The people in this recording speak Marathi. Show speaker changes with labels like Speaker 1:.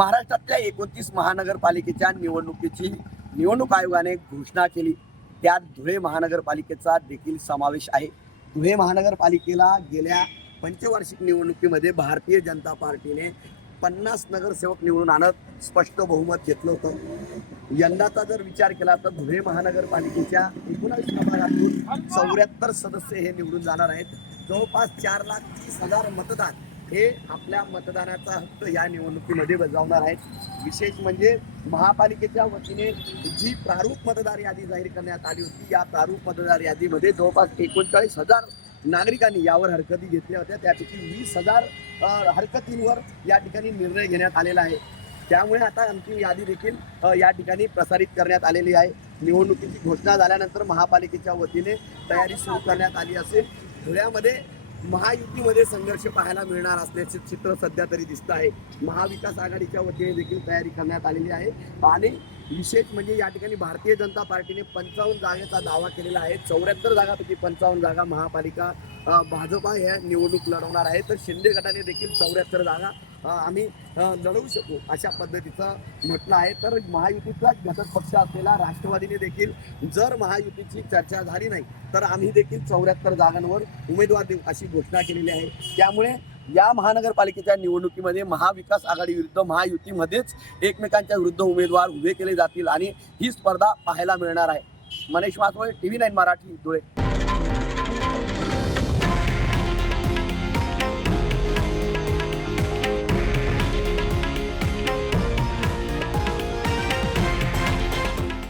Speaker 1: महाराष्ट्रातल्या एकोणतीस महानगरपालिकेच्या निवडणुकीची निवडणूक आयोगाने घोषणा केली. त्यात धुळे महानगरपालिकेचा देखील समावेश आहे. धुळे महानगरपालिकेला गेल्या पंचवार्षिक निवडणुकीमध्ये भारतीय जनता पार्टीने पन्नास नगरसेवक निवडून आणत स्पष्ट बहुमत घेतलं होतं. यंदाचा जर विचार केला तर धुळे महानगरपालिकेच्या एकोणावीस प्रभागातून चौऱ्याहत्तर सदस्य हे निवडून जाणार आहेत. जवळपास चार लाख तीस हजार मतदार हे आपल्या मतदानाचा हक्क या निवडणुकीमध्ये बजावणार आहेत. विशेष म्हणजे महापालिकेच्या वतीने जी प्रारूप मतदार यादी जाहीर करण्यात आली होती या प्रारूप मतदार यादीमध्ये जवळपास एकोणचाळीस हजार नागरिकांनी यावर हरकती घेतल्या होत्या. त्यापैकी वीस हजार हरकतींवर या ठिकाणी निर्णय घेण्यात आलेला आहे. त्यामुळे आता अंतिम यादी देखील या ठिकाणी प्रसारित करण्यात आलेली आहे. निवडणुकीची घोषणा झाल्यानंतर महापालिकेच्या वतीने तयारी सुरू करण्यात आली असेल. धुळ्यामध्ये महायुतीमध्ये संघर्ष पाहायला मिळणार असल्याचे चित्र सध्या तरी दिसत आहे. महाविकास आघाडीच्या वतीने देखील तयारी करण्यात आलेली आहे. आणि विशेष म्हणजे या ठिकाणी भारतीय जनता पार्टीने पंचावन्न जागेचा दावा केलेला आहे. चौऱ्याहत्तर जागापैकी पंचावन्न जागा महापालिका भाजपा ह्या निवडणूक लढवणार आहे. तर शिंदे गटाने देखील चौऱ्याहत्तर जागा आम्ही लढवू शकू अशा पद्धतीचं म्हटलं आहे. तर महायुतीचा घटक पक्ष असलेला राष्ट्रवादीने देखील जर महायुतीची चर्चा झाली नाही तर आम्ही देखील चौऱ्याहत्तर जागांवर उमेदवार देऊ अशी घोषणा केलेली आहे. त्यामुळे या महानगरपालिकेच्या निवडणुकीमध्ये महाविकास आघाडी विरुद्ध महायुतीमध्येच एकमेकांच्या विरुद्ध उमेदवार उभे केले जातील आणि ही स्पर्धा पाहायला मिळणार आहे. Manesh Mathole T V nine Marathi Dhule.